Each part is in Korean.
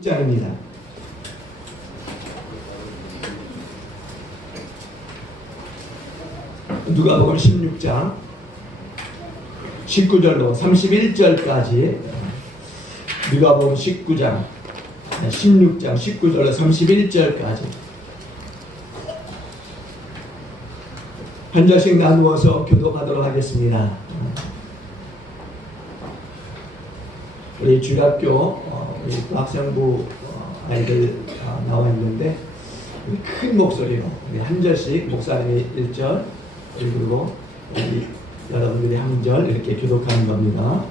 장입니다. 누가복음 16장 19절로 31절까지 누가복음 16장 19절로 31절까지 한 절씩 나누어서 교독하도록 하겠습니다. 우리 주일학교 우리 학생부 아이들 나와 있는데 우리 큰 목소리로 우리 한 절씩 목사님이 1절 그리고 우리 여러분들이 한 절 이렇게 교독하는 겁니다.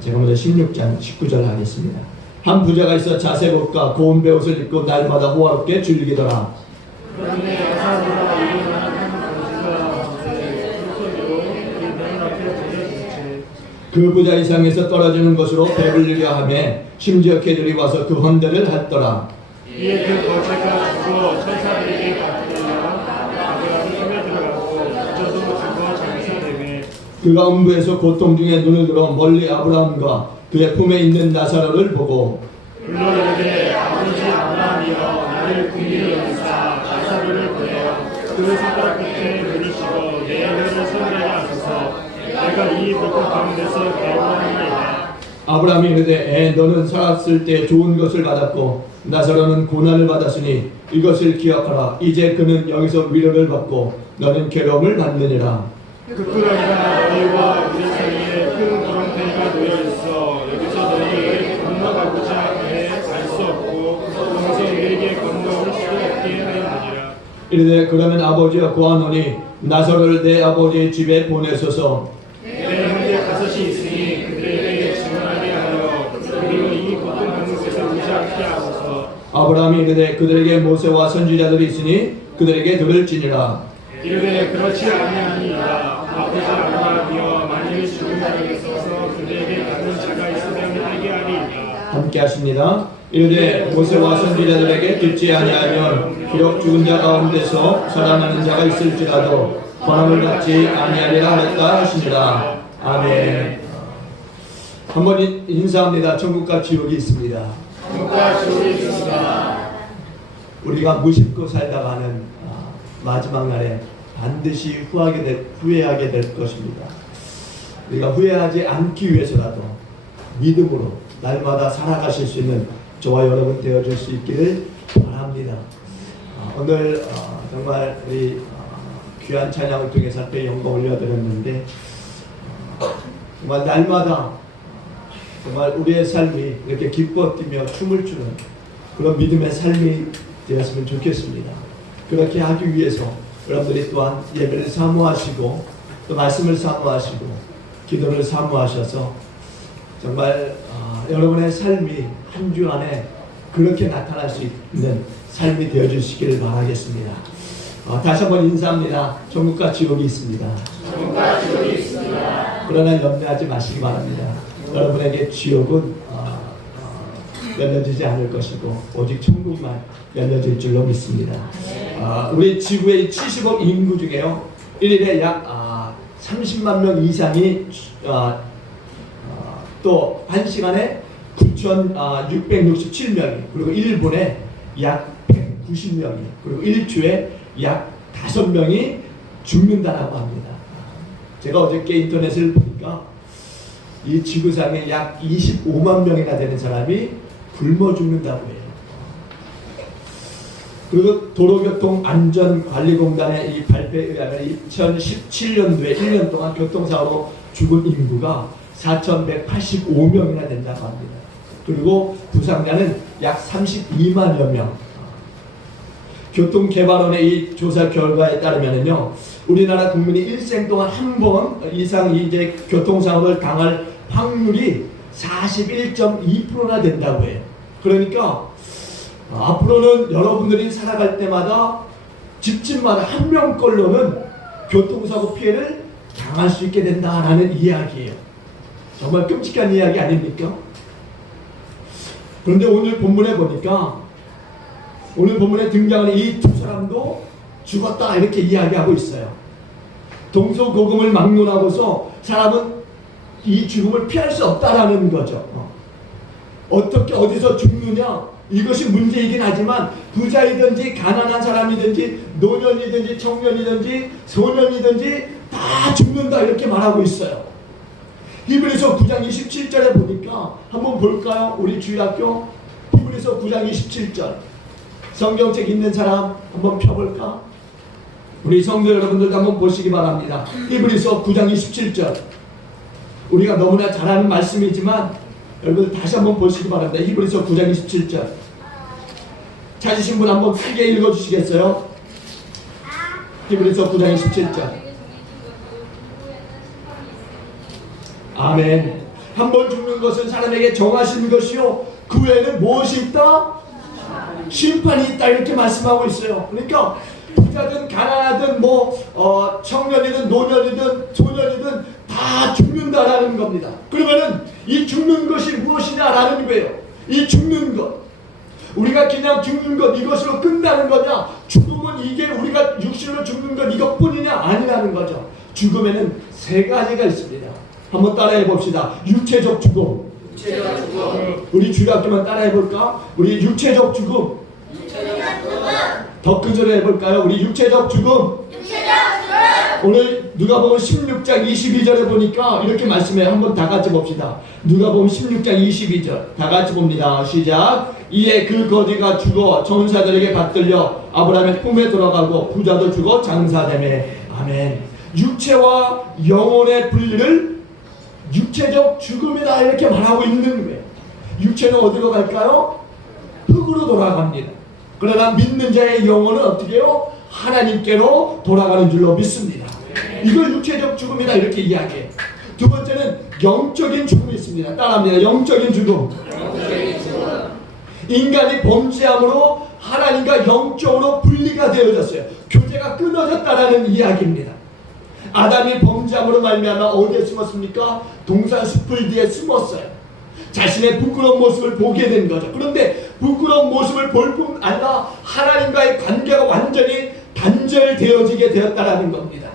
제가 먼저 16장 19절 하겠습니다. 한 부자가 있어 자색옷과 고운 베옷을 입고 날마다 호화롭게 즐기더라. 그 부자 이상에서 떨어지는 것으로 배불리려 하며 심지어 개들이 와서 그 헌대를 했더라. 이에 그 거제가 죽어 천사들에게 맡기더라. 아브라함이 섬에 들어가고 저도 죽어 장사되매 그가 음부에서 고통 중에 눈을 들어 멀리 아브라함과 그의 품에 있는 나사로를 보고 불러이르되 아버지 아브라함이여 나를 궁리를 여기사 나사로를 보내어 그 손가락 끝에 내리시고 내 혀를 손대게 하소서. 내가 이 고통 가운데서 배워하나이다. 아브라함이 이르되 너는 살았을 때 좋은 것을 받았고 나사로는 고난을 받았으니 이것을 기억하라. 이제 그는 여기서 위로를 받고 너는 괴로움을 받느니라. 그뿐 아니라 너희와 우리 사이에 큰 구렁텅이가 놓여있어 여기서 너희에게 건너가고자 해 갈 수 없고 거기서 우리에게 건너올 수도 없게 하였느니라. 이르되 그러면 아버지여 구하노니 나사로를 내 아버지의 집에 보내소서. 내 형제 5이 있으니 그들에게 증언하게 하여 그리고 이 고통하는 곳에서 오지 않게 하소서. 아브라함이 이르되 그들에게 모세와 선지자들이 있으니 그들에게 들을지니라. 이르되 그렇지 아니하니이다. 아버지 아브라함이여 만일 죽은 자에게 있어서 그들에게 받는 자가 있으면 하게 하리이다. 함께 하십니다. 이르되 모세와 선지자들에게 듣지 아니하면 비록 죽은 자 가운데서 살아나는 자가 있을지라도 권함을 받지 아니하리라 하였다 하시니라. 아멘. 한번 인사합니다. 천국과 지옥이 있습니다. 천국과 지옥이 있습니다. 우리가 무심코 살다가는 마지막 날에 반드시 후회하게 될 것입니다. 우리가 후회하지 않기 위해서라도 믿음으로 날마다 살아가실 수 있는 저와 여러분 되어줄 수 있기를 바랍니다. 오늘 정말 우리 귀한 찬양을 통해서 앞에 영광 올려드렸는데 정말 날마다 정말 우리의 삶이 이렇게 기뻐 뛰며 춤을 추는 그런 믿음의 삶이 되었으면 좋겠습니다. 그렇게 하기 위해서 여러분들이 또한 예배를 사모하시고 또 말씀을 사모하시고 기도를 사모하셔서 정말 여러분의 삶이 한 주 안에 그렇게 나타날 수 있는 삶이 되어주시기를 바라겠습니다. 다시 한번 인사합니다. 천국과 지옥이 있습니다. 천국과 지옥이 있습니다. 그러나 염려하지 마시기 바랍니다. 여러분에게 지옥은 열려지지 않을 것이고 오직 천국만 열려질 줄로 믿습니다. 우리 지구의 70억 인구 중에요 1일에 약 30만 명 이상이 또 1시간에 9,667명이 그리고 일본에 약 190명이 그리고 일주에 약 5명이 죽는다라고 합니다. 제가 어저께 인터넷을 보니까 이 지구상에 약 25만 명이나 되는 사람이 굶어 죽는다고 해요. 그리고 도로교통안전관리공단의 이 발표에 의하면 2017년도에 1년 동안 교통사고로 죽은 인구가 4,185명이나 된다고 합니다. 그리고 부상자는 약 32만여 명. 교통개발원의 이 조사 결과에 따르면요, 우리나라 국민이 일생 동안 한 번 이상 이제 교통사고를 당할 확률이 41.2%나 된다고 해요. 그러니까 앞으로는 여러분들이 살아갈 때마다 집집마다 한 명꼴로는 교통사고 피해를 당할 수 있게 된다라는 이야기예요. 정말 끔찍한 이야기 아닙니까? 그런데 오늘 본문에 보니까 오늘 본문에 등장하는 이 두 사람도 죽었다 이렇게 이야기하고 있어요. 동서고금을 막론하고서 사람은 이 죽음을 피할 수 없다라는 거죠. 어떻게 어디서 죽느냐 이것이 문제이긴 하지만 부자이든지 가난한 사람이든지 노년이든지 청년이든지 소년이든지 다 죽는다 이렇게 말하고 있어요. 히브리서 9장 27절에 보니까 한번 볼까요? 우리 주일학교 히브리서 9장 27절 성경책 있는 사람 한번 펴볼까? 우리 성도 여러분들도 한번 보시기 바랍니다. 히브리서 9장 27절 우리가 너무나 잘 아는 말씀이지만 여러분들 다시 한번 보시기 바랍니다. 히브리서 9장 27절 찾으신 분 한번 크게 읽어주시겠어요? 히브리서 9장 27절 아멘. 한 번 죽는 것은 사람에게 정하신 것이요 그 외에는 무엇이 있다? 심판이 있다 이렇게 말씀하고 있어요. 그러니까 부자든 가난하든 청년이든 노년이든 소년이든 다 죽는다라는 겁니다. 그러면은 이 죽는 것이 무엇이냐라는 거예요. 이 죽는 것 우리가 그냥 죽는 것 이것으로 끝나는 거냐? 죽음은 이게 우리가 육신으로 죽는 것 이것뿐이냐? 아니라는 거죠. 죽음에는 세 가지가 있습니다. 한번 따라해 봅시다. 육체적 죽음. 우리 주일학교만 따라해 볼까? 우리 육체적 죽음. 더 큰 소리 해볼까요? 우리 육체적 죽음. 오늘 누가복음 16장 22절에 보니까 이렇게 말씀해요. 한번 다 같이 봅시다. 누가복음 16장 22절 다 같이 봅니다. 시작. 이에 그 거지가 죽어 전사들에게 받들려 아브라함의 품에 들어가고 부자도 죽어 장사되매. 아멘. 육체와 영혼의 분리를 육체적 죽음이다 이렇게 말하고 있는 거예요. 육체는 어디로 갈까요? 흙으로 돌아갑니다. 그러나 믿는 자의 영혼은 어떻게 해요? 하나님께로 돌아가는 줄로 믿습니다. 이걸 육체적 죽음이다 이렇게 이야기해요. 두 번째는 영적인 죽음이 있습니다. 따라합니다. 영적인 죽음. 인간이 범죄함으로 하나님과 영적으로 분리가 되어졌어요. 교제가 끊어졌다라는 이야기입니다. 아담이 범죄함으로 말미암아 어디에 숨었습니까? 동산 숲을 뒤에 숨었어요. 자신의 부끄러운 모습을 보게 된 거죠. 그런데 부끄러운 모습을 볼 뿐 아니라 하나님과의 관계가 완전히 단절되어지게 되었다라는 겁니다.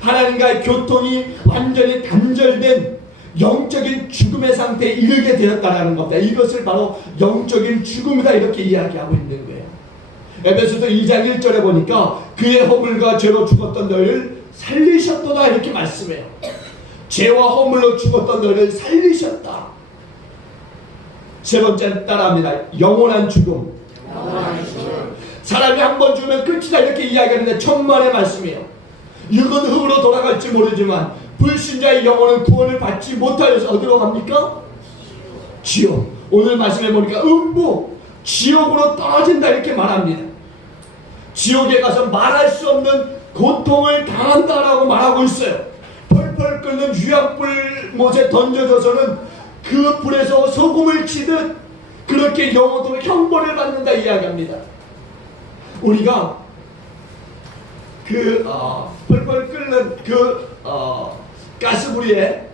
하나님과의 교통이 완전히 단절된 영적인 죽음의 상태에 이르게 되었다라는 겁니다. 이것을 바로 영적인 죽음이다 이렇게 이야기하고 있는 거예요. 에베소서 2장 1절에 보니까 그의 허물과 죄로 죽었던 너희를 살리셨도다 이렇게 말씀해요. 죄와 허물로 죽었던 너희를 살리셨다. 세 번째는 따라합니다. 영원한 죽음. 사람이 한 번 죽으면 끝이다 이렇게 이야기하는데 천만의 말씀이에요. 육은 흙으로 돌아갈지 모르지만 불신자의 영혼은 구원을 받지 못하여서 어디로 갑니까? 지옥. 오늘 말씀해 보니까 음부 지옥으로 떨어진다 이렇게 말합니다. 지옥에 가서 말할 수 없는 고통을 당한다라고 말하고 있어요. 펄펄 끓는 유황불 못에 던져져서는 그 불에서 소금을 치듯 그렇게 영혼으로 형벌을 받는다 이야기합니다. 우리가 펄펄 끓는 가스불에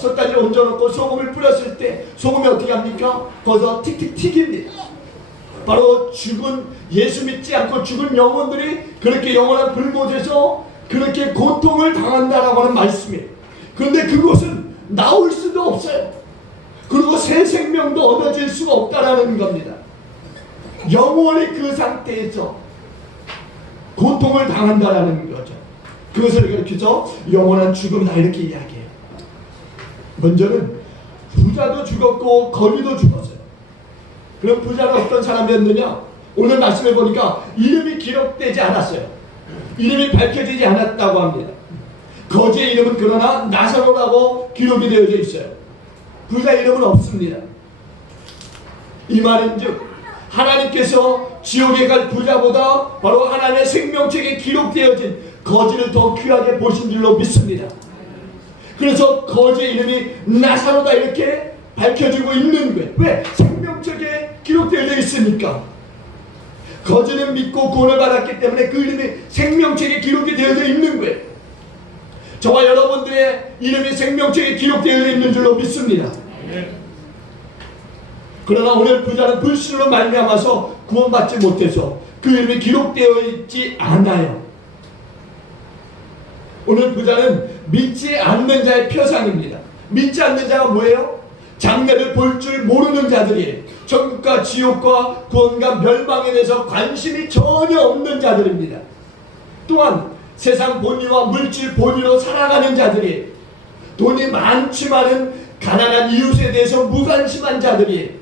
솥단지를 얹어놓고 소금을 뿌렸을 때 소금이 어떻게 합니까? 거기서 틱틱 튀깁니다. 바로 죽은 예수 믿지 않고 죽은 영혼들이 그렇게 영원한 불못에서 그렇게 고통을 당한다라고 하는 말씀이에요. 그런데 그곳은 나올 수도 없어요. 그리고 새 생명도 얻어질 수가 없다라는 겁니다. 영원히 그 상태에서 고통을 당한다라는 거죠. 그것을 가르쳐서 영원한 죽음이다 이렇게 이야기해요. 먼저는 부자도 죽었고 거지도 죽었어요. 그럼 부자는 어떤 사람이었느냐? 오늘 말씀해 보니까 이름이 기록되지 않았어요. 이름이 밝혀지지 않았다고 합니다. 거지의 이름은 그러나 나사로라고 기록이 되어져 있어요. 부자 이름은 없습니다. 이 말인즉 하나님께서 지옥에 갈 부자보다 바로 하나님의 생명책에 기록되어진 거지를 더 귀하게 보신 줄로 믿습니다. 그래서 거지의 이름이 나사로다 이렇게 밝혀지고 있는 거예요. 왜? 생명책에 기록되어 있으니까. 거지는 믿고 구원을 받았기 때문에 그 이름이 생명책에 기록이 되어져 있는 거예요. 저와 여러분들의 이름이 생명책에 기록되어 있는 줄로 믿습니다. 그러나 오늘 부자는 불신으로 말미암아서 구원받지 못해서 그 이름이 기록되어 있지 않아요. 오늘 부자는 믿지 않는 자의 표상입니다. 믿지 않는 자가 뭐예요? 장래를 볼 줄 모르는 자들이 천국과 지옥과 구원과 멸망에 대해서 관심이 전혀 없는 자들입니다. 또한 세상 본의와 물질 본의로 살아가는 자들이, 돈이 많지만은 가난한 이웃에 대해서 무관심한 자들이,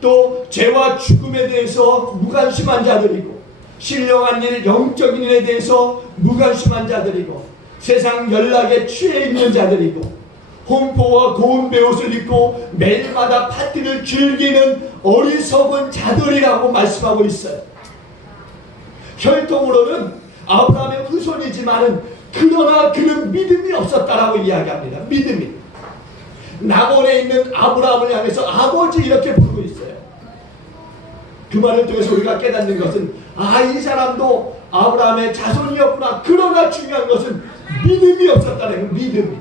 또 죄와 죽음에 대해서 무관심한 자들이고, 신령한 일, 영적인 일에 대해서 무관심한 자들이고, 세상 연락에 취해 있는 자들이고, 홍포와 고운 베옷을 입고 매일마다 파티를 즐기는 어리석은 자들이라고 말씀하고 있어요. 혈통으로는 아브라함의 후손이지만은 그러나 그는 믿음이 없었다라고 이야기합니다. 믿음이. 나곤에 있는 아브라함을 향해서 아버지 이렇게 부르고 있어요. 그 말을 통해서 우리가 깨닫는 것은 이 사람도 아브라함의 자손이었구나. 그러나 중요한 것은 믿음이 없었다는 거예요. 믿음이.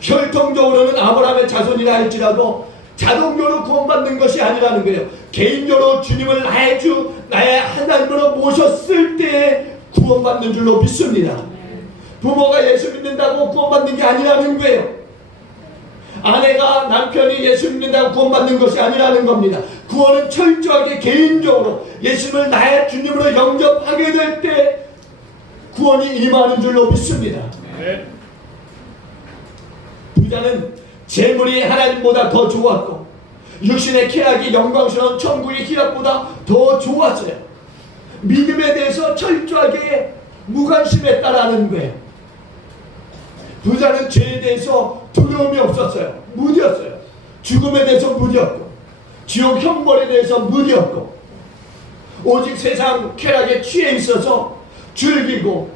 혈통적으로는 아브라함의 자손이라 할지라도 자동적으로 구원받는 것이 아니라는 거예요. 개인적으로 주님을 나의 주, 나의 하나님으로 모셨을 때 구원받는 줄로 믿습니다. 부모가 예수 믿는다고 구원받는 게 아니라는 거예요. 아내가 남편이 예수 믿는다고 구원받는 것이 아니라는 겁니다. 구원은 철저하게 개인적으로 예수를 나의 주님으로 영접하게 될 때 구원이 임하는 줄로 믿습니다. 네. 부자는 재물이 하나님보다 더 좋았고 육신의 쾌락이 영광스러운 천국의 희락보다 더 좋았어요. 믿음에 대해서 철저하게 무관심했다라는 거예요. 부자는 죄에 대해서 두려움이 없었어요. 무디었어요. 죽음에 대해서 무디었고, 지옥 형벌에 대해서 무디었고, 오직 세상 쾌락에 취해 있어서 즐기고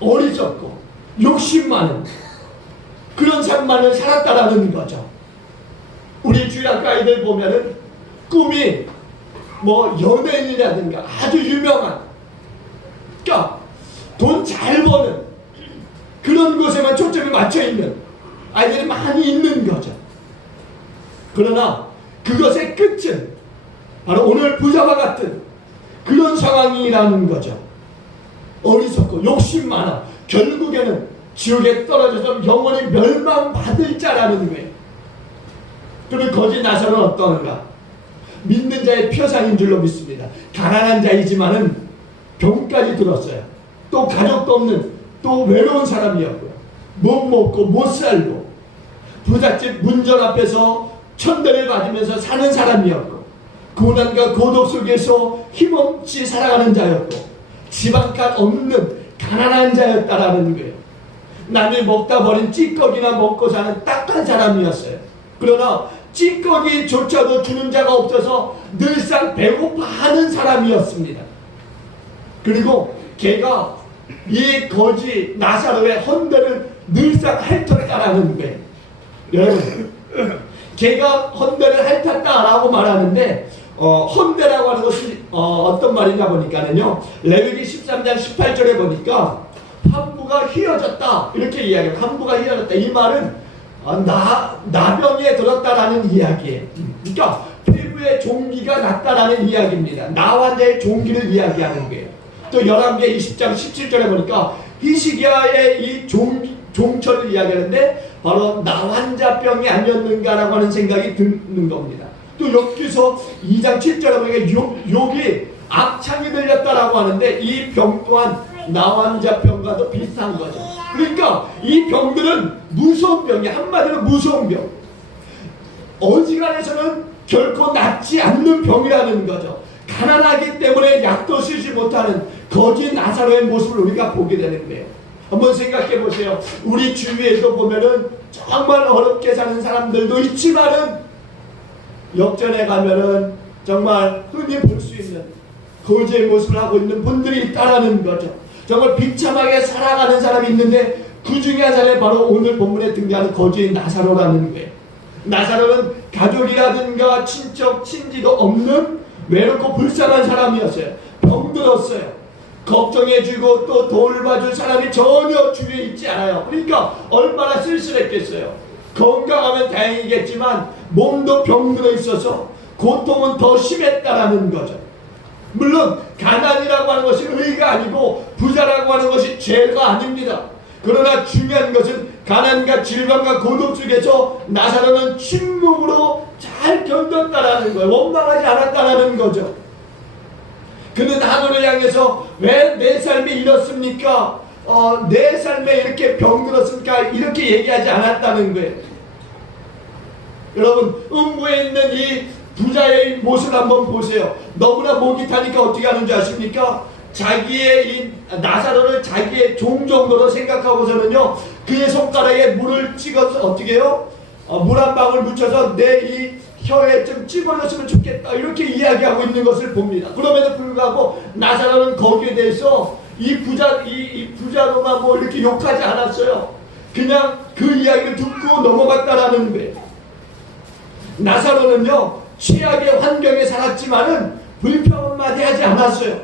어리석고 욕심 많은 그런 삶만을 살았다라는 거죠. 우리 주일학교 아이들 보면은 꿈이 뭐 연예인이라든가 아주 유명한, 그러니까 돈 잘 버는 그런 곳에만 초점이 맞춰 있는 아이들이 많이 있는 거죠. 그러나 그것의 끝은 바로 오늘 부자와 같은 그런 상황이라는 거죠. 어리석고 욕심 많아 결국에는 지옥에 떨어져서 영원히 멸망받을 자라는 거예요. 그러면 거짓 나사로는 어떠한가? 믿는 자의 표상인 줄로 믿습니다. 가난한 자이지만은 병까지 들었어요. 또 가족도 없는, 또 외로운 사람이었고요. 못 먹고 못 살고 부잣집 문전 앞에서 천대를 맞으면서 사는 사람이었고, 고난과 고독 속에서 힘없이 살아가는 자였고, 집 한 칸 없는 가난한 자였다라는 거예요. 남이 먹다 버린 찌꺼기나 먹고 사는 딱한 사람이었어요. 그러나 찌꺼기조차도 주는 자가 없어서 늘상 배고파하는 사람이었습니다. 그리고 걔가 이 거지 나사로의 헌대를 늘상 핥았다라는 거예요. 여러분, 걔가 헌대를 핥았다라고 말하는데 헌대라고 하는 것이 어떤 말이냐 보니까는요, 레위기 13장 18절에 보니까 환부가 휘어졌다 이렇게 이야기해요. 환부가 휘어졌다. 이 말은 나병에 들었다라는 이야기예요. 그러니까 피부에 종기가 났다라는 이야기입니다. 나환자의 종기를 이야기하는 거예요. 또 열왕기 20장 17절에 보니까 히스기야의 이 종철을 이야기하는데 바로 나환자병이 아니었는가라고 하는 생각이 드는 겁니다. 또 욥기서 2장 7절에 보니까 욕이 악창이 들렸다라고 하는데 이 병 또한 나환자병과도 비슷한 거죠. 그러니까 이 병들은 무서운 병이, 한마디로 무서운 병. 어지간해서는 결코 낫지 않는 병이라는 거죠. 가난하기 때문에 약도 쓰지 못하는 거지 나사로의 모습을 우리가 보게 되는 거예요. 한번 생각해 보세요. 우리 주위에도 보면은 정말 어렵게 사는 사람들도 있지만은 역전에 가면은 정말 흔히 볼 수 있는 거지의 모습을 하고 있는 분들이 있다라는 거죠. 정말 비참하게 살아가는 사람이 있는데 그 중에 한 사람이 바로 오늘 본문에 등장하는 거지의 나사로라는 거예요. 나사로는 가족이라든가 친척, 친지도 없는 외롭고 불쌍한 사람이었어요. 병들었어요. 걱정해주고 또 돌봐줄 사람이 전혀 주위에 있지 않아요. 그러니까 얼마나 쓸쓸했겠어요. 건강하면 다행이겠지만 몸도 병들어 있어서 고통은 더 심했다라는 거죠. 물론 가난이라고 하는 것이 의가 아니고 부자라고 하는 것이 죄가 아닙니다. 그러나 중요한 것은 가난과 질병과 고독 속에서 나사로는 침묵으로 잘 견뎠다라는 거예요. 원망하지 않았다라는 거죠. 그는 하늘을 향해서 왜 내 삶이 이렇습니까? 내 삶에 이렇게 병들었습니까? 이렇게 얘기하지 않았다는 거예요. 여러분, 음부에 있는 이 부자의 모습을 한번 보세요. 너무나 목이 타니까 어떻게 하는 줄 아십니까? 자기의 이 나사로를 자기의 종 정도로 생각하고서는요, 그의 손가락에 물을 찍어서 어떻게 해요? 물 한 방울 묻혀서 내 이 혀에 좀 찍어줬으면 좋겠다, 이렇게 이야기하고 있는 것을 봅니다. 그럼에도 불구하고 나사로는 거기에 대해서 이 부자로만 뭐 이렇게 욕하지 않았어요. 그냥 그 이야기를 듣고 넘어갔다라는 거예요. 나사로는요, 최악의 환경에 살았지만은 불평 한마디 하지 않았어요.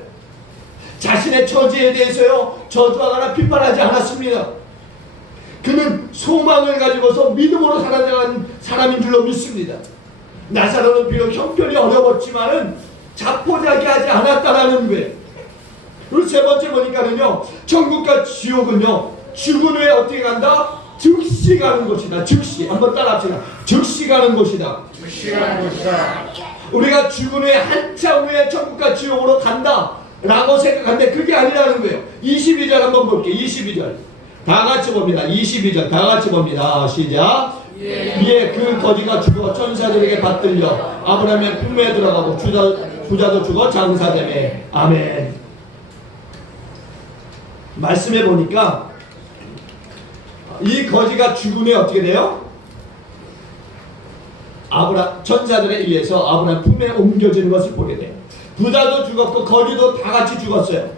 자신의 처지에 대해서요, 저주하거나 비판하지 않았습니다. 그는 소망을 가지고서 믿음으로 살아가는 사람인 줄로 믿습니다. 나사로는 비록 형편이 어려웠지만은 자포자기하지 않았다라는 거예요. 그리고 세 번째 보니까는요, 천국과 지옥은요, 죽은 후에 어떻게 간다? 즉시 가는 것이다. 즉시. 한번 따라합시다. 즉시 가는 것이다. 즉시 가는 것이다. 우리가 죽은 후에 한참 후에 천국과 지옥으로 간다 라고 생각하는데 그게 아니라는 거예요. 22절 한번 볼게요. 22절 다 같이 봅니다. 22절 다 같이 봅니다. 시작. 예, 그 거지가 죽어 천사들에게 받들려 아브라함의 품에 들어가고 부자도 죽어 장사되매. 아멘. 말씀해 보니까 이 거지가 죽은 후에 어떻게 돼요? 천사들에 의해서 아브라함 품에 옮겨지는 것을 보게 돼요. 부자도 죽었고 거지도 다 같이 죽었어요.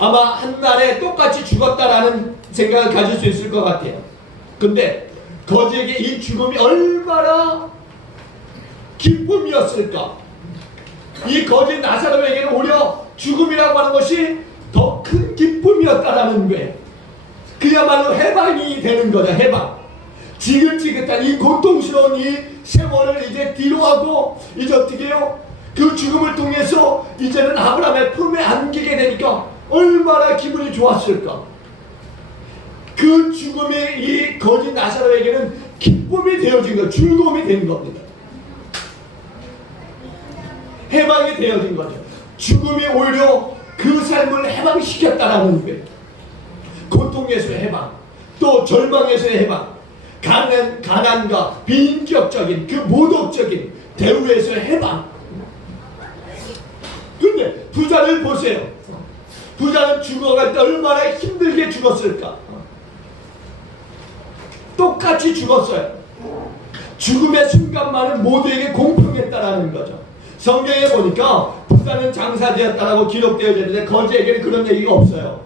아마 한날에 똑같이 죽었다라는 생각을 가질 수 있을 것 같아요. 근데 거지에게 이 죽음이 얼마나 기쁨이었을까? 이 거지 나사로에게는 오히려 죽음이라고 하는 것이 더 큰 기쁨이었다라는 거예요. 그야말로 해방이 되는 거죠. 해방. 지긋지긋한 이 고통스러운 이 세월을 이제 뒤로하고 이제 어떻게 해요? 그 죽음을 통해서 이제는 아브라함의 품에 안기게 되니까 얼마나 기분이 좋았을까? 그 죽음이 이 거지 나사로에게는 기쁨이 되어진 거예요. 즐거움이 된 겁니다. 해방이 되어진 거죠. 죽음이 오히려 그 삶을 해방시켰다라는 거예요. 고통에서의 해방, 또 절망에서의 해방, 가난과 비인격적인 그 모독적인 대우에서의 해방. 근데 부자를 보세요. 부자는 죽어갈 때 얼마나 힘들게 죽었을까? 똑같이 죽었어요. 죽음의 순간만은 모두에게 공평했다라는 거죠. 성경에 보니까 부자는 장사되었다라고 기록되어져 있는데 거지에게는 그런 얘기가 없어요.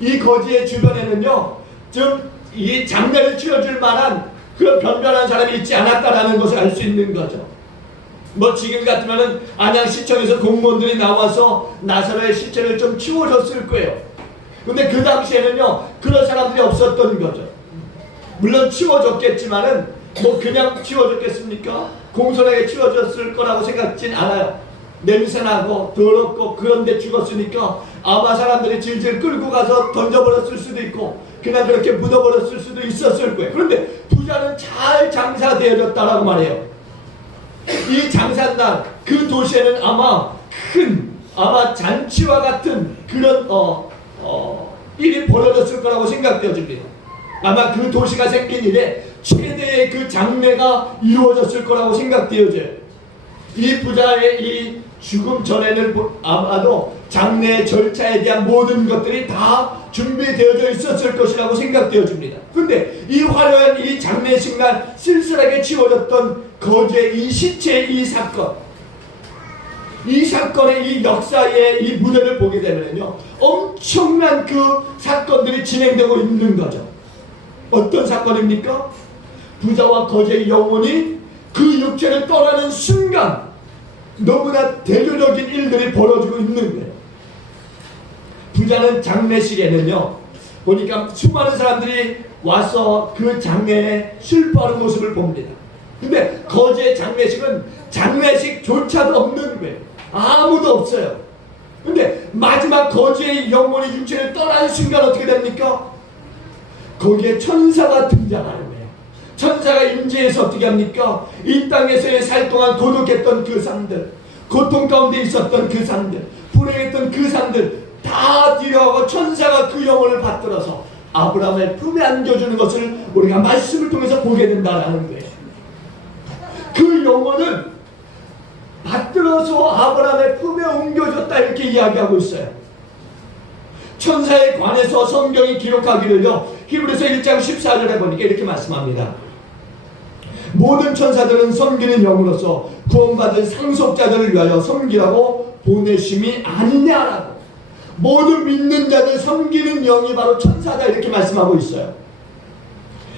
이 거지의 주변에는요, 좀 이 장례를 치러줄 만한 그런 변변한 사람이 있지 않았다라는 것을 알 수 있는 거죠. 뭐 지금 같으면은 안양시청에서 공무원들이 나와서 나사로의 시체를 좀 치워줬을 거예요. 근데 그 당시에는요, 그런 사람들이 없었던 거죠. 물론 치워줬겠지만은 뭐 그냥 치워줬겠습니까? 공손하게 치워줬을 거라고 생각진 않아요. 냄새나고 더럽고 그런데 죽었으니까 아마 사람들이 질질 끌고 가서 던져버렸을 수도 있고 그냥 그렇게 묻어버렸을 수도 있었을 거예요. 그런데 부자는 잘 장사되어졌다라고 말해요. 이 장사날 그 도시에는 아마 아마 잔치와 같은 그런 일이 벌어졌을 거라고 생각되어집니다. 아마 그 도시가 생긴 일에 최대의 그 장례가 이루어졌을 거라고 생각되어져요. 이 부자의 이 죽음 전에는 아마도 장례 절차에 대한 모든 것들이 다 준비되어져 있었을 것이라고 생각되어집니다. 근데 이 화려한 이 장례식 날 쓸쓸하게 치워졌던 거지의 이 시체의 이 사건의 이 역사의 이 무대를 보게 되면요, 엄청난 그 사건들이 진행되고 있는 거죠. 어떤 사건입니까? 부자와 거지의 영혼이 그 육체를 떠나는 순간 너무나 대표적인 일들이 벌어지고 있는 거예요. 부자는 장례식에는요, 보니까 수많은 사람들이 와서 그 장례에 슬퍼하는 모습을 봅니다. 근데 거지의 장례식은 장례식조차도 없는 거예요. 아무도 없어요. 근데 마지막 거지의 영혼이 육체를 떠나는 순간 어떻게 됩니까? 거기에 천사가 등장하는 거예요. 천사가 임재해서 어떻게 합니까? 이 땅에서의 살 동안 고독했던 그 삶들, 고통 가운데 있었던 그 삶들, 불행했던 그 삶들 다 뒤로하고 천사가 그 영혼을 받들어서 아브라함의 품에 안겨주는 것을 우리가 말씀을 통해서 보게 된다는 거예요. 그 영혼은 받들어서 아브라함의 품에 옮겨줬다 이렇게 이야기하고 있어요. 천사에 관해서 성경이 기록하기를요, 히브리서 1장 14절에 보니까 이렇게 말씀합니다. 모든 천사들은 섬기는 영으로서 구원받은 상속자들을 위하여 섬기라고 보내심이 아니냐라고. 모든 믿는 자들 섬기는 영이 바로 천사다 이렇게 말씀하고 있어요.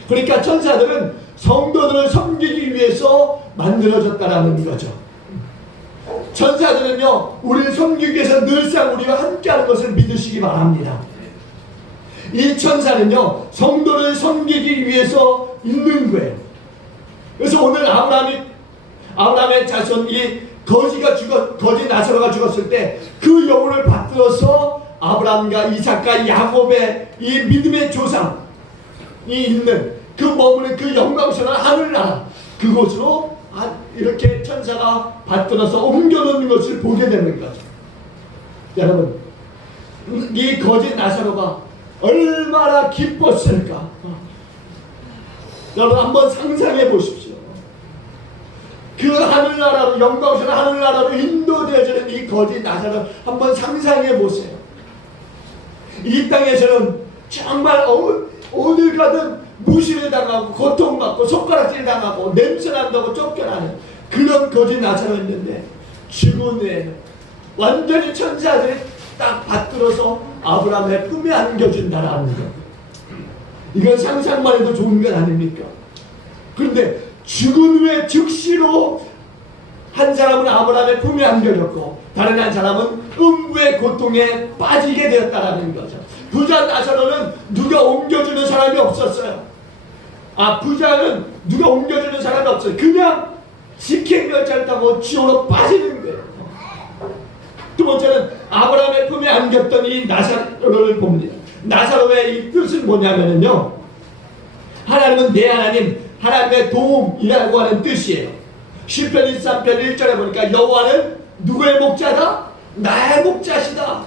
그러니까 천사들은 성도들을 섬기기 위해서 만들어졌다라는 거죠. 천사들은요, 우리를 섬기기 위해서 늘상 우리와 함께하는 것을 믿으시기 바랍니다. 이 천사는요, 성도를 섬기기 위해서 있는 거예요. 그래서 오늘 아브라함의 자손 이 거지 나사로가 죽었을 때 그 영혼을 받들어서 아브라함과 이삭과 야곱의 이 믿음의 조상이 있는 그 머무는 그 영광스러운 하늘나라, 그곳으로 이렇게 천사가 받들어서 옮겨놓는 것을 보게 되는 거죠. 여러분, 이 거지 나사로가 얼마나 기뻤을까? 여러분 한번 상상해 보십시오. 그 하늘나라로, 영광스러운 하늘나라로 인도되어지는 이 거지 나사로 한번 상상해 보세요. 이 땅에서는 정말 어딜 가든 무시를 당하고 고통받고 손가락질 당하고 냄새난다고 쫓겨나는 그런 거지 나사로였는데, 죽은 후에는 완전히 천사들이 딱 받들어서 아브라함의 품에 안겨준다라는 것. 이건 상상만 해도 좋은 건 아닙니까? 그런데 죽은 후에 즉시로 한 사람은 아브라함의 품에 안겨졌고 다른 한 사람은 음부의 고통에 빠지게 되었다라는 거죠. 부자 나사로는 누가 옮겨주는 사람이 없었어요. 부자는 누가 옮겨주는 사람이 없어요. 그냥 직행열차를 타고 지옥으로 빠지는 거예요. 두 번째는 아브라함의 품에 안겼던 이 나사로를 봅니다. 나사로의 이 뜻은 뭐냐면요, 하나님은 내 하나님, 하나님의 도움이라고 하는 뜻이에요. 시편 23편 1절에 보니까 여호와는 누구의 목자다? 나의 목자시다.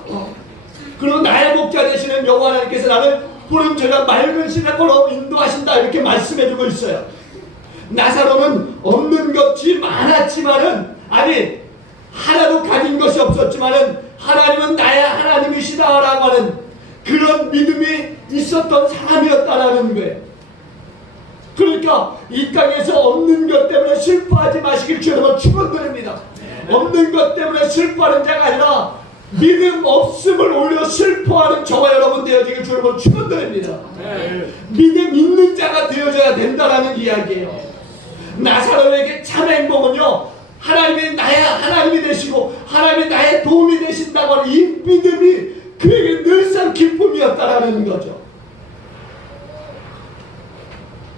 그리고 나의 목자 되시는 여호와 하나님께서 나를 푸른 저가 맑은 시냇가로 인도하신다 이렇게 말씀해주고 있어요. 나사로는 없는 것이 많았지만은, 아니 하나도 가진 것이 없었지만은 하나님은 나의 하나님이시다라고 하는 그런 믿음이 있었던 사람이었다라는 거예요. 그러니까 이 땅에서 없는 것 때문에 슬퍼하지 마시길 주여러분 축원드립니다. 없는 것 때문에 슬퍼하는 자가 아니라 믿음 없음을 오히려 슬퍼하는 저와 여러분 되어지길 주여러분 축원드립니다. 믿음 있는 자가 되어져야 된다라는 이야기예요. 나사로에게 참 행복은요, 하나님이 나의 하나님이 되시고 하나님이 나의 도움이 되신다고 하는 이 믿음이 그에게 늘상 기쁨이었다라는 거죠.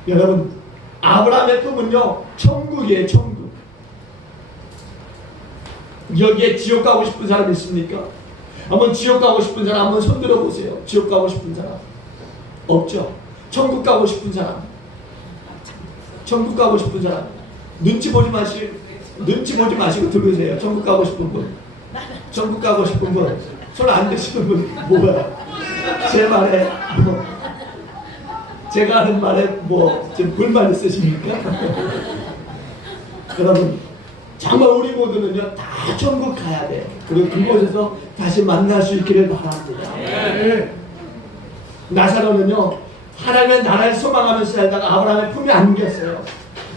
여러분, 아브라함의 꿈은요, 천국이에요. 천국. 여기에 지옥 가고 싶은 사람 있습니까? 한번 지옥 가고 싶은 사람 한번 손 들어보세요. 지옥 가고 싶은 사람 없죠? 천국 가고 싶은 사람, 천국 가고 싶은 사람 눈치 보지 마시고 들으세요. 천국 가고 싶은 분, 천국 가고 싶은 분, 손 안 드시는 분 뭐야? 제 말에 제가 하는 말에 지금 불만 있으십니까? 여러분, 정말 우리 모두는요 다 천국 가야 돼. 그리고 그곳에서 다시 만날 수 있기를 바랍니다. 나사로는요 하나님의 나라를 소망하면서 살다가 아브라함의 품에 안겼어요.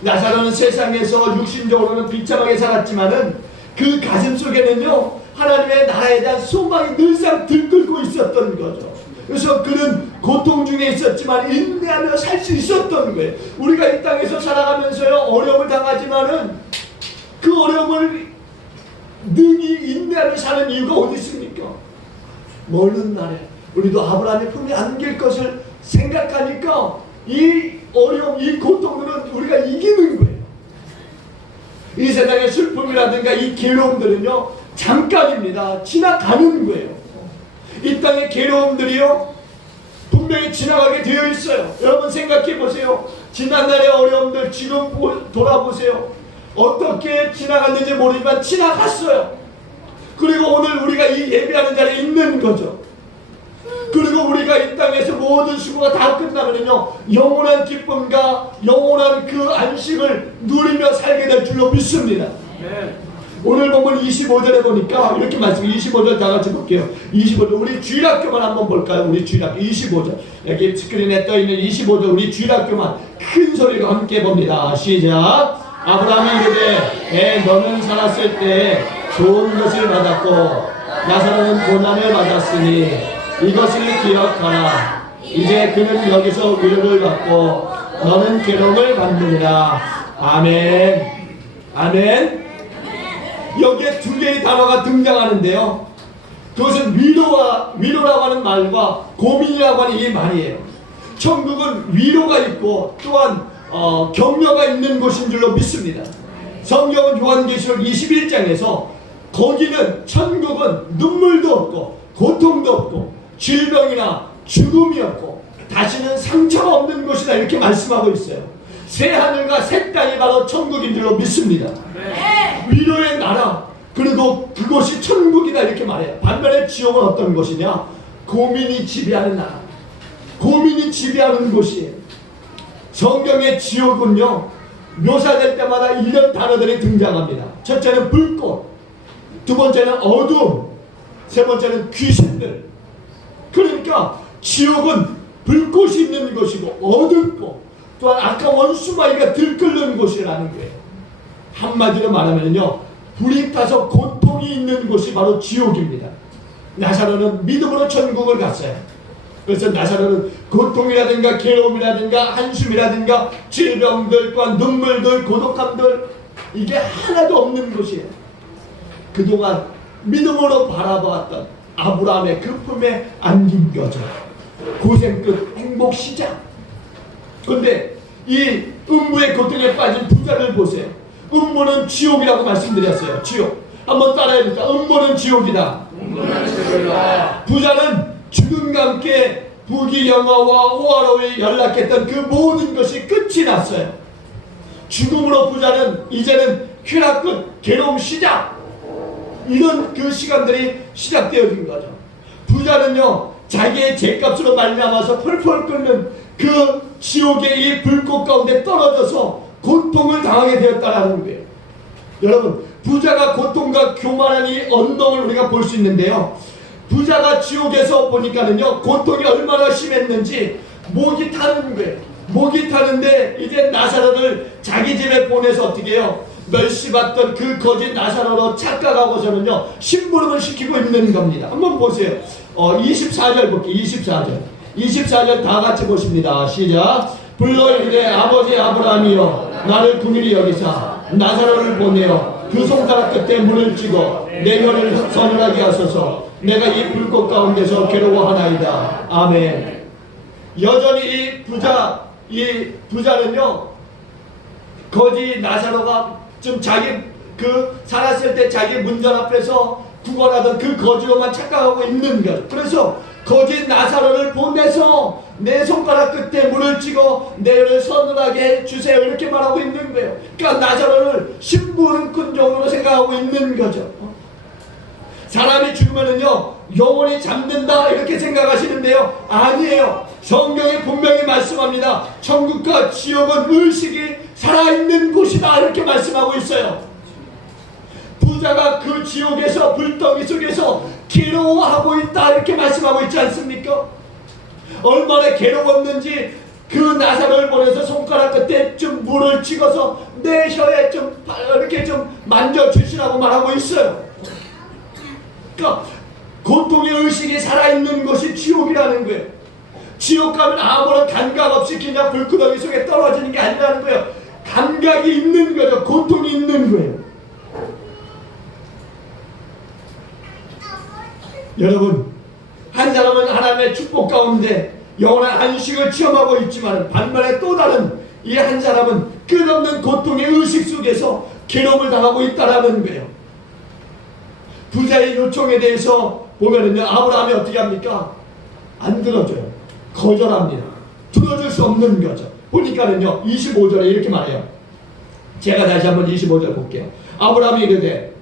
나사로는 세상에서 육신적으로는 비참하게 살았지만은 그 가슴 속에는요 하나님의 나라에 대한 소망이 늘상 들끓고 있었던 거죠. 그래서 그는 고통 중에 있었지만 인내하며 살 수 있었던 거예요. 우리가 이 땅에서 살아가면서요 어려움을 당하지만은 그 어려움을 능히 인내하며 사는 이유가 어디 있습니까? 멀는 날에 우리도 아브라함의 품에 안길 것을 생각하니까 이 어려움, 이 고통들은 우리가 이기는 거예요. 이 세상의 슬픔이라든가 이 괴로움들은요 잠깐입니다. 지나가는 거예요. 이 땅의 괴로움들이요 분명히 지나가게 되어 있어요. 여러분 생각해 보세요. 지난날의 어려움들 지금 돌아보세요. 어떻게 지나갔는지 모르지만 지나갔어요. 그리고 오늘 우리가 이 예배하는 자리에 있는 거죠. 그리고 우리가 이 땅에서 모든 수고가 다 끝나면요, 영원한 기쁨과 영원한 그 안식을 누리며 살게 될 줄로 믿습니다. 오늘 보면 25절에 보니까 이렇게 말씀, 25절 다 같이 볼게요. 25절 우리 주일학교만 한번 볼까요? 우리 주일학교 25절 여기 스크린에 떠있는 25절 우리 주일학교만 큰 소리로 함께 봅니다. 시작. 아브라함이 이르되 너는 살았을 때 좋은 것을 받았고 나사로는 고난을 받았으니 이것을 기억하라. 이제 그는 여기서 위로를 받고 너는 괴로움을 받느니라. 아멘. 아멘. 여기에 두 개의 단어가 등장하는데요, 그것은 위로라고 하는 말과 고민이라고 하는 이 말이에요. 천국은 위로가 있고 또한 격려가 있는 곳인 줄로 믿습니다. 성경은 요한계시록 21장에서 거기는 천국은 눈물도 없고 고통도 없고 질병이나 죽음이 없고 다시는 상처가 없는 곳이다 이렇게 말씀하고 있어요. 새 하늘과 새 땅이 바로 천국인 줄로 믿습니다. 위로의 나라, 그리고 그곳이 천국이다 이렇게 말해요. 반면에 지옥은 어떤 곳이냐? 고민이 지배하는 나라, 고민이 지배하는 곳이에요. 성경의 지옥은요, 묘사될 때마다 이런 단어들이 등장합니다. 첫째는 불꽃, 두 번째는 어두움, 세 번째는 귀신들. 그러니까 지옥은 불꽃이 있는 곳이고 어둡고 또한 아까 원수마귀가 들끓는 곳이라는 거예요. 한마디로 말하면요, 불이 타서 고통이 있는 곳이 바로 지옥입니다. 나사로는 믿음으로 천국을 갔어요. 그래서 나사로는 고통이라든가 괴로움이라든가 한숨이라든가 질병들 또한 눈물들 고독함들 이게 하나도 없는 곳이에요. 그동안 믿음으로 바라보았던 아브라함의 그 품에 안긴 거죠. 고생 끝 행복 시작. 그런데 이 음부의 고통에 빠진 부자를 보세요. 음모는 지옥이라고 말씀드렸어요. 지옥. 한번 따라해볼까? 음모는 지옥이다. 부자는 죽음과 함께 부귀영화와 호화로이 연락했던 그 모든 것이 끝이 났어요. 죽음으로 부자는 이제는 쾌락 끝, 괴로움 시작. 이런 그 시간들이 시작되어진 거죠. 부자는요, 자기의 죄값으로 말미암아서 펄펄 끓는 그 지옥의 이 불꽃 가운데 떨어져서 고통을 당하게 되었다라는 거예요. 여러분, 부자가 고통과 교만한 이 언덕을 우리가 볼 수 있는데요, 부자가 지옥에서 보니까는요, 고통이 얼마나 심했는지 목이 타는 거예요. 목이 타는데 이제 나사로를 자기 집에 보내서 어떻게 해요? 멸시받던 그 거짓 나사로로 착각하고서는요, 심부름을 시키고 있는 겁니다. 한번 보세요. 24절 볼게요. 24절 다 같이 보십니다. 시작. 불러 이르되 아버지 아브라함이여 나를 긍휼히 여기사 나사로를 보내어 그 손가락 끝에 물을 찍어 내 혀를 서늘하게 하소서. 내가 이 불꽃 가운데서 괴로워하나이다. 아멘. 여전히 이 부자는요, 거짓 나사로가 좀 자기 살았을 때 자기 문전 앞에서 구걸하던 그 거지로만 착각하고 있는 것. 그래서 거짓 나사로를 보내서 내 손가락 끝에 물을 찍어 내 혀를 서늘하게 해주세요 이렇게 말하고 있는 거예요. 그러니까 나사로를 심부름꾼종으로 생각하고 있는 거죠. 사람이 죽으면은요, 영원히 잠든다 이렇게 생각하시는데요, 아니에요. 성경이 분명히 말씀합니다. 천국과 지옥은 의식이 살아있는 곳이다 이렇게 말씀하고 있어요. 부자가 그 지옥에서 불덩이 속에서 괴로워하고 있다 이렇게 말씀하고 있지 않습니까? 얼마나 괴로웠는지 그 나사로를 보내서 손가락 끝에 좀 물을 찍어서 내 혀에 좀 이렇게 좀 만져주시라고 말하고 있어요. 그러니까 고통의 의식이 살아있는 것이 지옥이라는 거예요. 지옥 가면 아무런 감각 없이 그냥 불구덩이 속에 떨어지는 게 아니라는 거예요. 감각이 있는 거죠. 고통이 있는 거예요. 여러분, 한 사람은 하나님의 축복 가운데 영원한 안식을 체험하고 있지만 반면에 또 다른 이 한 사람은 끝없는 고통의 의식 속에서 괴로움을 당하고 있다라는 거예요. 부자의 요청에 대해서 보면은요, 아브라함이 어떻게 합니까? 안 들어줘요. 거절합니다. 들어줄 수 없는 거죠. 보니까는요 25절에 이렇게 말해요. 제가 다시 한번 25절 볼게요. 아브라함이 이르되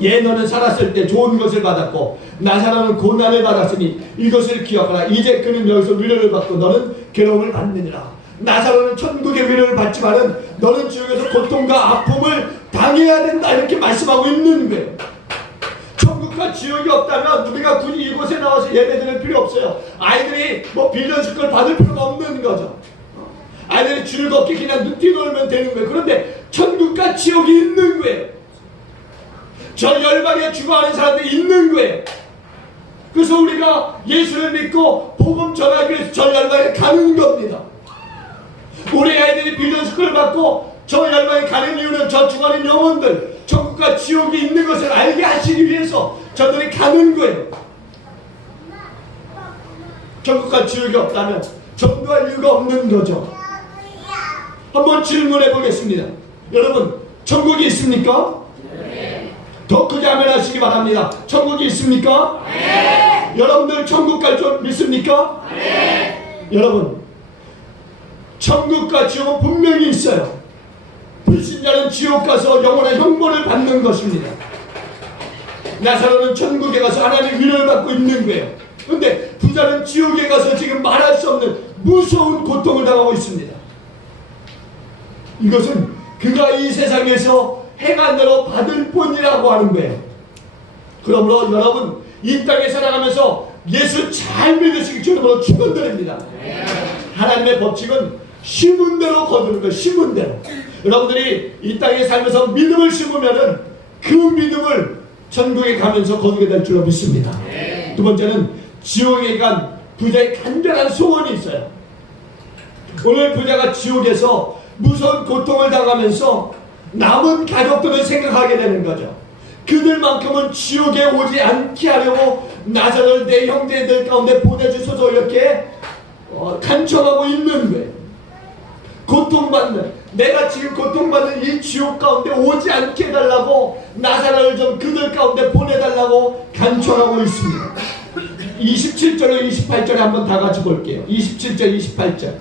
예 너는 살았을 때 좋은 것을 받았고 나사로는 고난을 받았으니 이것을 기억하라. 이제 그는 여기서 위로를 받고 너는 괴로움을 받느니라. 나사로는 천국의 위로를 받지만은 너는 지옥에서 고통과 아픔을 당해야 된다. 이렇게 말씀하고 있는 거예요. 천국과 지옥이 없다면 우리가 굳이 이곳에 나와서 예배드릴 필요 없어요. 아이들이 뭐 빌려줄 걸 받을 필요가 없는 거죠. 아이들이 즐겁게 그냥 뛰놀면 되는 거예요. 그런데 천국과 지옥이 있는 거예요. 저 열방에 죽어가는 사람들이 있는 거예요. 그래서 우리가 예수를 믿고 복음 전하기 위해서 저 열방에 가는 겁니다. 우리 아이들이 빌려줄 걸 받고 저 열방에 가는 이유는 저 죽어가는 영혼들 천국과 지옥이 있는 것을 알게 하시기 위해서 저들이 가는 거예요. 천국과 지옥이 없다면 전도할 이유가 없는 거죠. 한번 질문해 보겠습니다. 여러분 천국이 있습니까? 네. 더 크게 아멘 하시기 바랍니다. 천국이 있습니까? 네. 여러분들 천국 갈 줄 믿습니까? 네. 여러분 천국과 지옥은 분명히 있어요. 불신자는 지옥 가서 영원한 형벌을 받는 것입니다. 나사로는 천국에 가서 하나님의 위로를 받고 있는 거예요. 그런데 부자는 지옥에 가서 지금 말할 수 없는 무서운 고통을 당하고 있습니다. 이것은 그가 이 세상에서 행한 대로 받을 뿐이라고 하는 거예요. 그러므로 여러분 이 땅에 살아가면서 예수 잘 믿으시기 주님으로 축원드립니다. 하나님의 법칙은 심은 대로 거두는 거예요. 심은 대로. 여러분들이 이 땅에 살면서 믿음을 심으면은 그 믿음을 천국에 가면서 거두게 될 줄로 믿습니다. 두 번째는 지옥에 간 부자의 간절한 소원이 있어요. 오늘 부자가 지옥에서 무서운 고통을 당하면서 남은 가족들을 생각하게 되는 거죠. 그들만큼은 지옥에 오지 않게 하려고 나사로를 내 형제들 가운데 보내주소서 이렇게 간청하고 있는 거예요. 고통받는, 내가 지금 고통받는 이 지옥 가운데 오지 않게 해달라고 나사로를 좀 그들 가운데 보내달라고 간청하고 있습니다. 27절로 28절에 한번 다 같이 볼게요. 27절 28절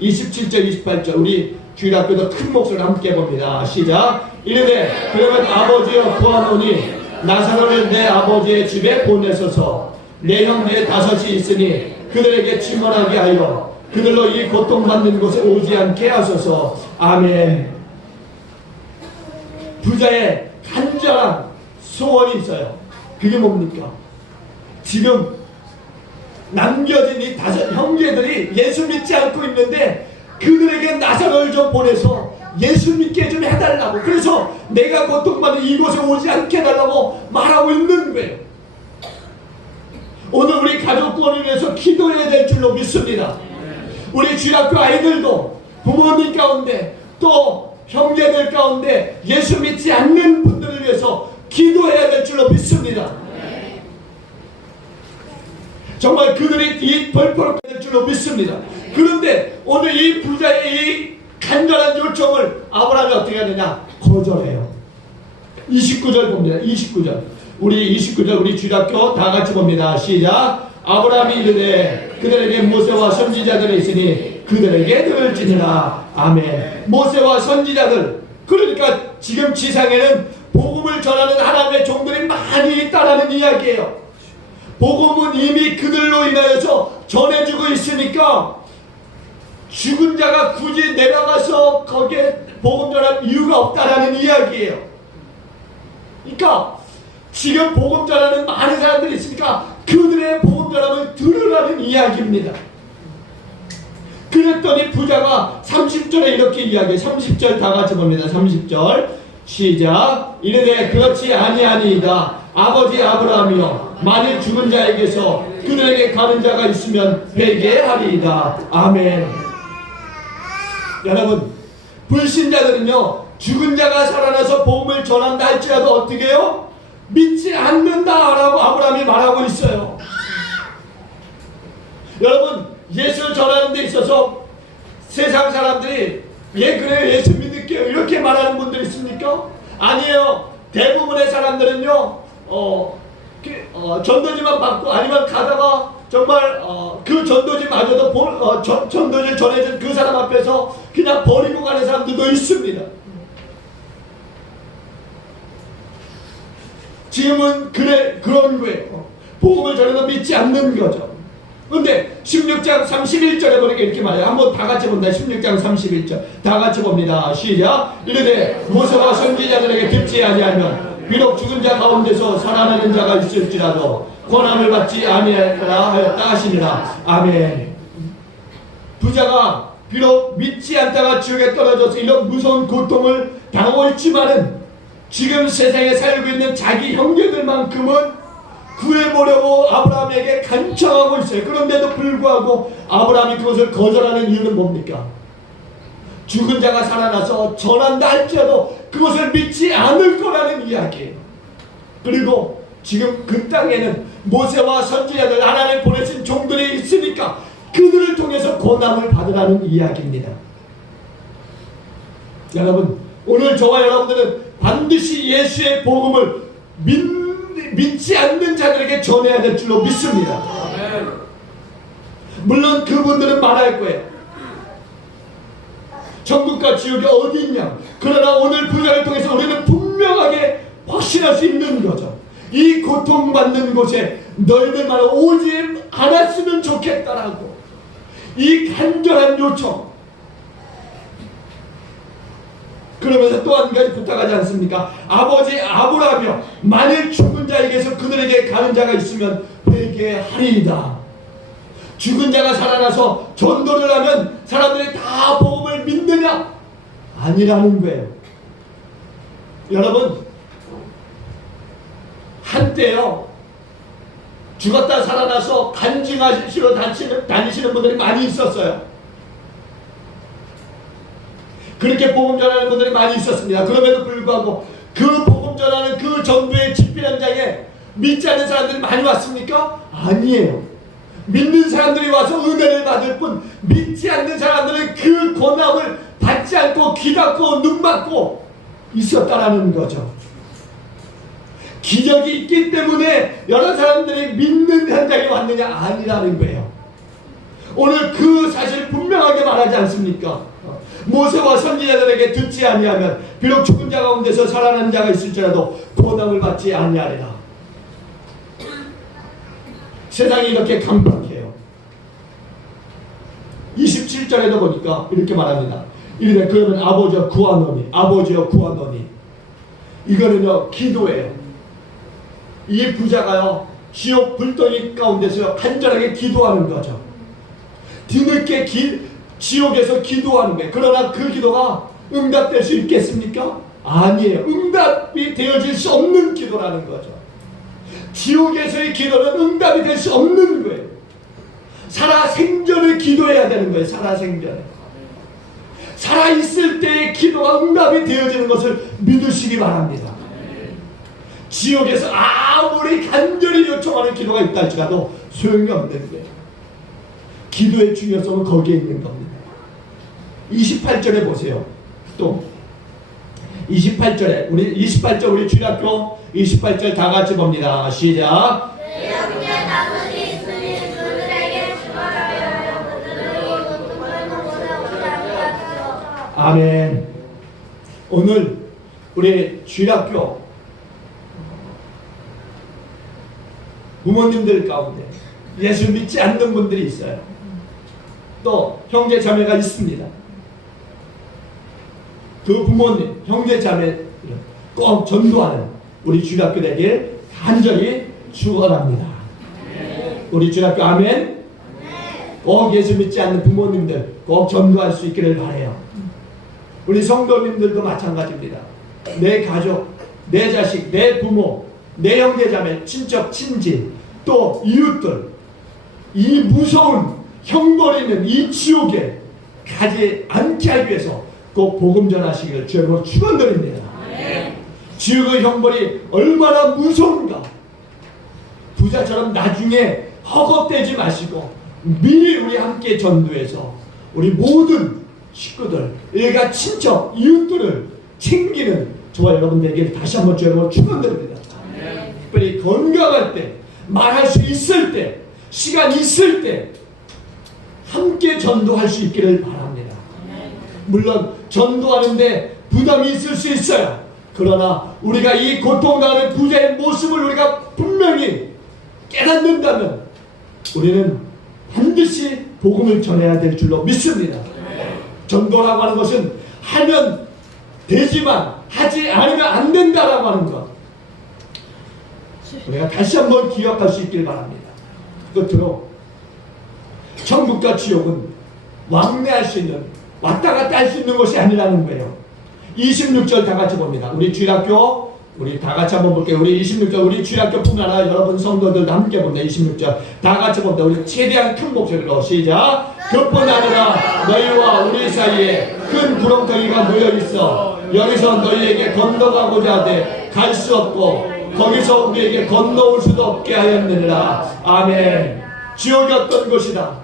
27절 28절 우리 주일학교도 큰 목소리로 함께 봅니다. 시작. 이르되 그러면 아버지여 구하노니 나사로를 내 아버지의 집에 보내소서. 내 형제 5이 있으니 그들에게 침언하게 하여 그들로 이 고통받는 곳에 오지 않게 하소서. 아멘. 부자의 간절한 소원이 있어요. 그게 뭡니까? 지금 남겨진 이 5 형제들이 예수 믿지 않고 있는데 그들에게 나사로를 좀 보내서 예수 믿게 좀 해달라고, 그래서 내가 고통받는 이곳에 오지 않게 해달라고 말하고 있는 거예요. 오늘 우리 가족 구원을 위해서 기도해야 될 줄로 믿습니다. 우리 주일학교 아이들도 부모님 가운데 또 형제들 가운데 예수 믿지 않는 분들을 위해서 기도해야 될 줄로 믿습니다. 정말 그들이 이 벌벌 될 줄로 믿습니다. 그런데 오늘 이 부자의 이 간절한 요청을 아브라함이 어떻게 하느냐? 거절해요. 29절 봅니다. 29절 우리 29절 우리 주일학교 다 같이 봅니다. 시작. 아브라함이 이르되 그들에게 모세와 선지자들이 있으니 그들에게 들을지니라. 아멘. 모세와 선지자들, 그러니까 지금 지상에는 복음을 전하는 하나님의 종들이 많이 있다라는 이야기예요. 복음은 이미 그들로 인하여서 전해주고 있으니까 죽은 자가 굳이 내려가서 거기에 복음 전할 이유가 없다라는 이야기예요. 그러니까 지금 복음 전하는 많은 사람들이 있으니까 그들의 복음 전함을 들으라는 이야기입니다. 그랬더니 부자가 30절에 이렇게 이야기해요. 30절 다 같이 봅니다. 30절 시작. 이르되 그렇지 아니하니이다. 아버지 아브라함이여 만일 죽은 자에게서 그들에게 가는 자가 있으면 베게 하리이다. 아멘. 여러분 불신자들은요 죽은 자가 살아나서 복음을 전한다 할지라도 어떻게 해요? 믿지 않는다라고 아브라함이 말하고 있어요. 여러분 예수를 전하는 데 있어서 세상 사람들이 예 그래요 예수 믿을게요 이렇게 말하는 분들 있습니까? 아니에요. 대부분의 사람들은요 전도지만 받고 아니면 가다가 정말 그 전도지마저도 전도지를 전해준 그 사람 앞에서 그냥 버리고 가는 사람들도 있습니다. 지금은 그런 거예요. 복음을 전해도 믿지 않는 거죠. 근데 16장 31절에 보니까 이렇게 말해요. 한번 다 같이 본다. 16장 31절 다 같이 봅니다. 시작. 이르되 모세와 선지자들에게 듣지 아니하면 비록 죽은 자 가운데서 살아나는 자가 있을지라도 권함을 받지 아니하라 하였다 하시니라. 아멘. 부자가 비록 믿지 않다가 지옥에 떨어져서 이런 무서운 고통을 당하고 있지만은 지금 세상에 살고 있는 자기 형제들만큼은 구해보려고 아브라함에게 간청하고 있어요. 그런데도 불구하고 아브라함이 그것을 거절하는 이유는 뭡니까? 죽은 자가 살아나서 전한다 할지라도 그것을 믿지 않을 거라는 이야기예요. 그리고 지금 그 땅에는 모세와 선지자들 하나님 보내신 종들이 있으니까 그들을 통해서 고난을 받으라는 이야기입니다. 여러분, 오늘 저와 여러분들은 반드시 예수의 복음을 믿지 않는 자들에게 전해야 될 줄로 믿습니다. 물론 그분들은 말할 거예요. 천국과 지옥이 어디 있냐. 그러나 오늘 분야를 통해서 우리는 분명하게 확신할 수 있는 거죠. 이 고통받는 곳에 너희들만 오지 않았으면 좋겠다라고 이 간절한 요청. 그러면서 또 한 가지 부탁하지 않습니까? 아버지 아브라함이여 만일 죽은 자에게서 그들에게 가는 자가 있으면 회개하리이다. 죽은 자가 살아나서 전도를 하면 사람들이 다 복음을 믿느냐? 아니라는 거예요. 여러분, 한때요 죽었다 살아나서 간증하시러 다니시는 분들이 많이 있었어요. 그렇게 복음 전하는 분들이 많이 있었습니다. 그럼에도 불구하고 그 복음 전하는 그 전도의 집회 현장에 믿지 않는 사람들이 많이 왔습니까? 아니에요. 믿는 사람들이 와서 은혜를 받을 뿐 믿지 않는 사람들은 그 권함을 받지 않고 귀 닫고 눈 막고 있었다라는 거죠. 기적이 있기 때문에 여러 사람들이 믿는 현장에 왔느냐? 아니라는 거예요. 오늘 그 사실을 분명하게 말하지 않습니까? 모세와 선지자들에게 듣지 아니하면 비록 죽은 자 가운데서 살아난 자가 있을지라도 고난을 받지 아니하리라. 세상이 이렇게 강박해요. 27절에도 보니까 이렇게 말합니다. 이르되 그러면 아버지여 구하노니 아버지여 구하노니. 이거는요 기도예요. 이 부자가요 지옥 불덩이 가운데서 간절하게 기도하는 거죠. 뒤늦게 지옥에서 기도하는 거예요. 그러나 그 기도가 응답될 수 있겠습니까? 아니에요. 응답이 되어질 수 없는 기도라는 거죠. 지옥에서의 기도는 응답이 될 수 없는 거예요. 살아생전을 기도해야 되는 거예요. 살아생전에. 살아있을 때의 기도가 응답이 되어지는 것을 믿으시기 바랍니다. 지옥에서 아무리 간절히 요청하는 기도가 있다 할지라도 소용이 없는 거예요. 기도의 중요성은 거기에 있는 겁니다. 28절에 보세요. 또 28절에 우리 28절 우리 주일학교 28절 다 같이 봅니다. 시작. 내 형제 다섯이 있으니 그들에게 주말하여 그들을 이 고통을 곳에 오지 아니하시오. 아멘. 오늘 우리 주일학교 부모님들 가운데 예수 믿지 않는 분들이 있어요. 또 형제 자매가 있습니다. 그 부모님, 형제 자매 꼭 전도하는 우리 주일학교 되길 간절히 축원합니다. 우리 주일학교 아멘. 꼭 예수 믿지 않는 부모님들 꼭 전도할 수 있기를 바라요. 우리 성도님들도 마찬가지입니다. 내 가족, 내 자식, 내 부모, 내 형제 자매, 친척, 친지, 또 이웃들, 이 무서운 형벌이는 이 지옥에 가지 않게 하기 위해서 꼭 복음 전하시기를 주님으로 축원드립니다. 지옥의 형벌이 얼마나 무서운가. 부자처럼 나중에 허겁대지 마시고 미리 우리 함께 전도해서 우리 모든 식구들, 일가 친척, 이웃들을 챙기는 저와 여러분들에게 다시 한번 주님으로 축원드립니다. 특별히 건강할 때, 말할 수 있을 때 시간 있을 때 함께 전도할 수 있기를 바랍니다. 물론 전도하는데 부담이 있을 수 있어요. 그러나 우리가 이 고통당하는 부자의 모습을 우리가 분명히 깨닫는다면 우리는 반드시 복음을 전해야 될 줄로 믿습니다. 전도라고 하는 것은 하면 되지만 하지 않으면 안 된다라고 하는 것, 우리가 다시 한번 기억할 수 있길 바랍니다. 끝으로 천국과 지옥은 왕래할 수 있는, 왔다 갔다 할 수 있는 것이 아니라는 거예요. 26절 다 같이 봅니다. 우리 주일학교, 우리 다 같이 한번 볼게요. 우리 26절, 우리 주일학교뿐만 아니라 여러분 성도들도 함께 봅니다. 26절 다 같이 봅니다. 우리 최대한 큰 목소리로 시작. 그뿐 아니라 너희와 우리 사이에 큰 구렁텅이가 모여있어 여기서 너희에게 건너가고자 하되 갈 수 없고 거기서 우리에게 건너올 수도 없게 하였느니라. 아멘. 지옥이 어떤 것이다?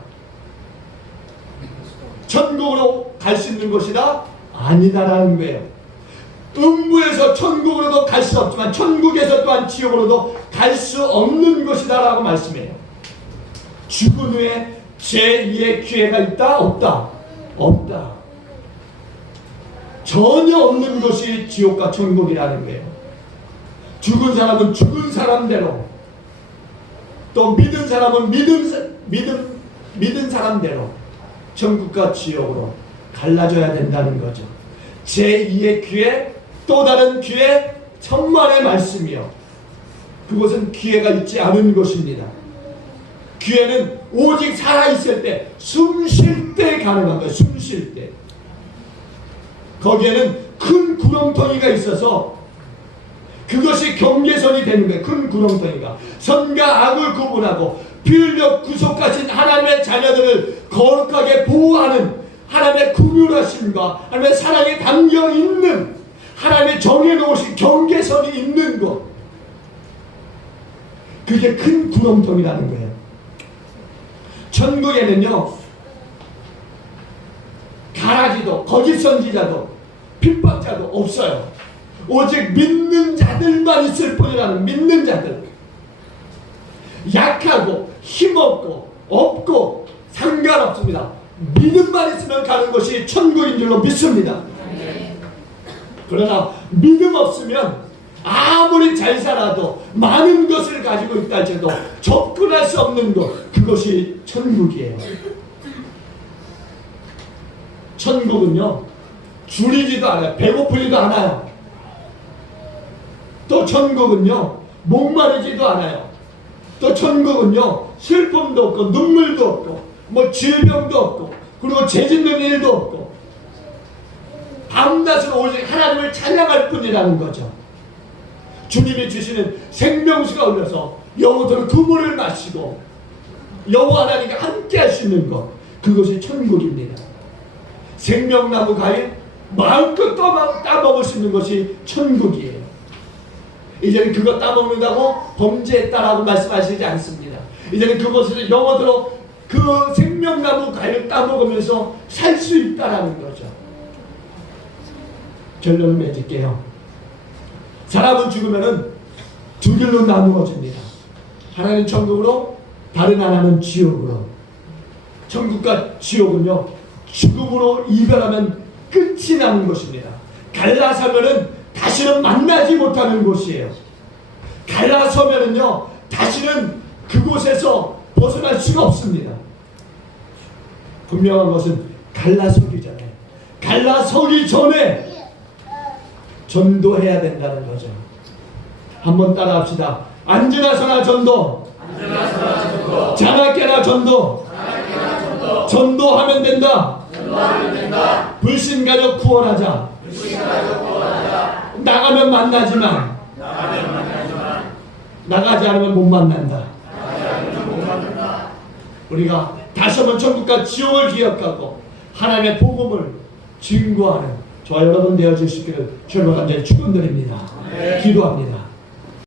천국으로 갈 수 있는 것이다? 아니다라는 거예요. 음부에서 천국으로도 갈 수 없지만 천국에서 또한 지옥으로도 갈 수 없는 것이다 라고 말씀해요. 죽은 후에 제2의 기회가 있다? 없다? 없다. 전혀 없는 것이 지옥과 천국이라는 거예요. 죽은 사람은 죽은 사람대로, 또 믿은 사람은 믿은 사람대로 천국과 지옥으로 갈라져야 된다는 거죠. 제2의 기회, 또 다른 기회, 천만의 말씀이요. 그것은 기회가 있지 않은 것입니다. 기회는 오직 살아있을 때, 숨 쉴 때 가능한 거예요. 숨 쉴 때. 거기에는 큰 구렁텅이가 있어서 그것이 경계선이 되는 거예요. 큰 구렁텅이가. 선과 악을 구분하고 피 흘려 구속하신 하나님의 자녀들을 거룩하게 보호하는 하나님의 긍휼하심과 하나님의 사랑이 담겨 있는, 하나님의 정해놓으신 경계선이 있는 것, 그게 큰 구렁텅이라는 거예요. 천국에는요, 가라지도 거짓 선지자도 핍박자도 없어요. 오직 믿는 자들만 있을 뿐이라는, 믿는 자들. 약하고 힘없고 없고 상관없습니다. 믿음만 있으면 가는 것이 천국인 줄로 믿습니다. 그러나 믿음 없으면 아무리 잘 살아도 많은 것을 가지고 있다 할지라도 접근할 수 없는 것, 그것이 천국이에요. 천국은요, 줄이지도 않아요. 배고프지도 않아요. 또 천국은요, 목마르지도 않아요. 또 천국은요, 슬픔도 없고 눈물도 없고 뭐 질병도 없고 그리고 죄짓는 일도 없고 밤낮으로 오직 하나님을 찬양할 뿐이라는 거죠. 주님이 주시는 생명수가 흘러서 영혼들은 그 물을 마시고 여호와 하나님과 함께 할 수 있는 것, 그것이 천국입니다. 생명나무 과일 마음껏 따먹을 수 있는 것이 천국이에요. 이제는 그거 따먹는다고 범죄했다라고 말씀하시지 않습니다. 이제는 그곳에서 영어대로 그 생명나무 과일을 따먹으면서 살 수 있다라는 거죠. 결론을 맺을게요. 사람은 죽으면은 두 길로 나누어집니다. 하나는 천국으로, 다른 하나는 지옥으로. 천국과 지옥은요, 죽음으로 이별하면 끝이 나는 것입니다. 갈라서면은 다시는 만나지 못하는 곳이에요. 갈라서면은요, 다시는 그곳에서 벗어날 수가 없습니다. 분명한 것은 갈라서기 전에, 갈라서기 전에 전도해야 된다는 거죠. 한번 따라합시다. 앉으나서나 전도, 자나깨나 전도, 전도하면 된다. 불신가족 구원하자. 나가면 만나지만 나가지 않으면 못 만난다. 우리가 다시 한번 천국과 지옥을 기억하고 하나님의 복음을 증거하는 저와 여러분 되어 주시기를 주님과 간절히 축원드립니다. 기도합니다.